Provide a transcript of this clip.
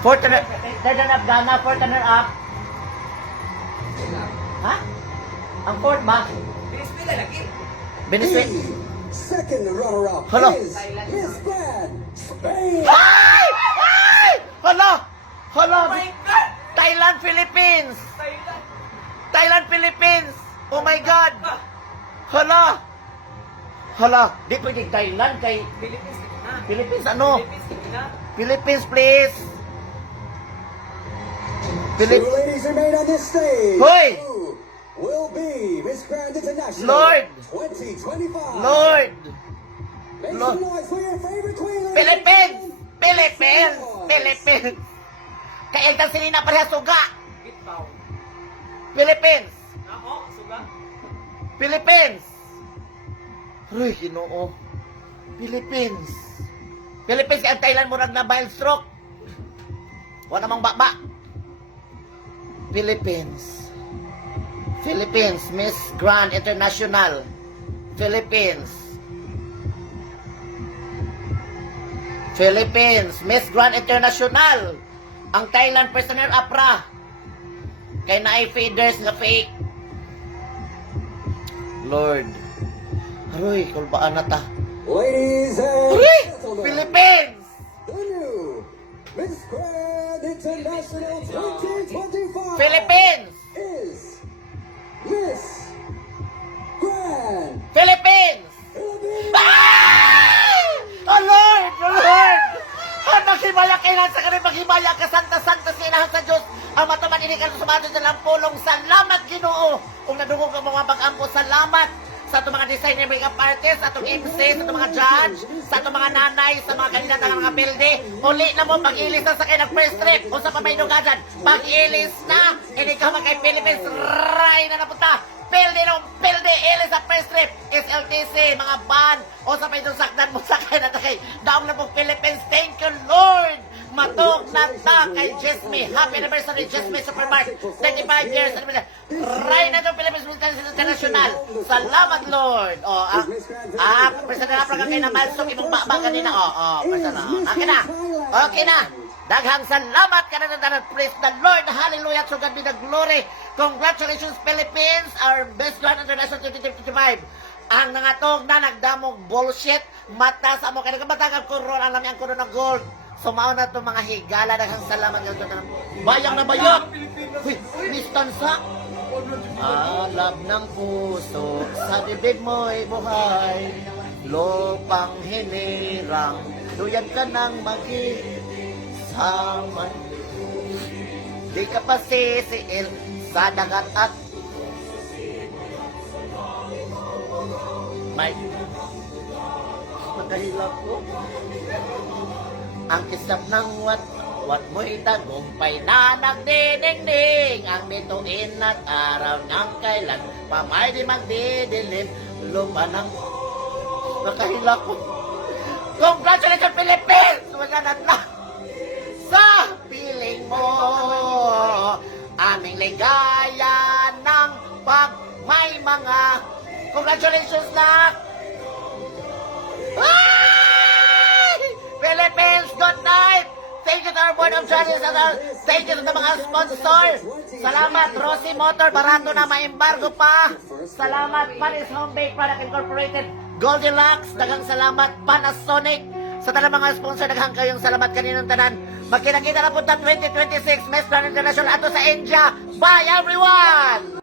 Fourth runner, third runner-up Ghana, fourth runner-up. Ha? Ang fourth ba? Venezuela lagi. Venezuela. Second runner-up Hello. is Miss Grand, Spain. Ay! Ay! Hala! Hala! Oh my God! Thailand, Philippines! Thailand. Thailand, Philippines! Oh my God! Hala! Hala! Di pwede Thailand kay Philippines lagi na. Philippines ano? Philippines lagi na. Philippines, please! Two Philippines. ladies remain on this stage. Hoy! Who will be Miss Grand International Lord! 2025? Lord! Make Lord. some noise for your favorite queen. ladies. Philippines! Philippines! Philippines! Kay Elton Silina pareha suga! Bitaw. Philippines! Ako, suga. Philippines! Uy, Ginoo. Philippines. Philippines kay ang Thailand murag na bile stroke. Wala namang baba. Philippines. Philippines, Miss Grand International. Philippines. Philippines, Miss Grand International. Ang Thailand prisoner apra. Kay naay feeders nga fake. Lord. Aroy, kulbaan na ta. Ladies and Uy! gentlemen, Philippines! the new Miss Grand International 2025 Philippines! is Miss Grand Philippines! Philippines. Ay! Oh Lord! Oh Lord! Ang maghimaya kailan sa kanil maghimaya ka santa-santa sinahan sa Diyos ang mataman inikan sumatot sa lampulong. Salamat Ginoo! Kung nadungog ang mga pag-ampo, salamat sa itong mga designer makeup artist, sa itong MC, sa itong mga judge, sa itong mga nanay, sa mga kandidat ng mga pilde. Uli na mo, pag-ilis na sa kayo ng first trip o sa pamainuga dyan. Pag-ilis na, hindi ka man kay Philippines, ray na napunta. Pilde nung pilde, ilis sa first trip. SLTC, mga ban, o sa pamainuga sakdan mo sa kayo na takay. Daong na po Philippines, thank you Lord! Matog na ta kay Jesme. Happy anniversary, Jesme Supermart. 25 years. Ray na itong Philippines Military International. Salamat, Lord. Personal na ka kayo na malsok. Ibang baba kanina. Personal. Okay na. Okay na. Daghang salamat ka na. Praise the Lord. Hallelujah. So God be the glory. Congratulations, Philippines. Our best Grand International 2025. Ang nangatog na nagdamog bullshit. Mata sa mo. Kaya nagkabatang ang kuron. Alam niya ang kuron ng gold. Sumao na itong mga higala. Daghang salamat. Bayang na bayang. Uy, Miss Tansa. Alab ng puso, sa bibig mo'y buhay. Lupang hinirang, luyag ka ng mag-isaman. Di ka pa sisiil sa dagat at may magahilap ko. Ang kisap ng wat mo'y tagumpay na nagdidingding. Ang bituin at araw ng kailan pamay di magdidilim. Lupa ng nakahila ko. Congratulations Philippines! Wala na sa piling mo. Aming ligaya ng pag may mga congratulations na. Ay! Philippines, good night! Thank you to our board of judges and thank you to the mga sponsor. Salamat, Rossi Motor, barato na ma-embargo pa. Salamat, Panis Home Bake Product Incorporated, Goldilocks, daghang salamat, Panasonic. Sa tanang mga sponsor, daghang kayong salamat kaninang tanan. Magkita-kita na punta 2026, Miss Grand International ato sa India. Bye everyone!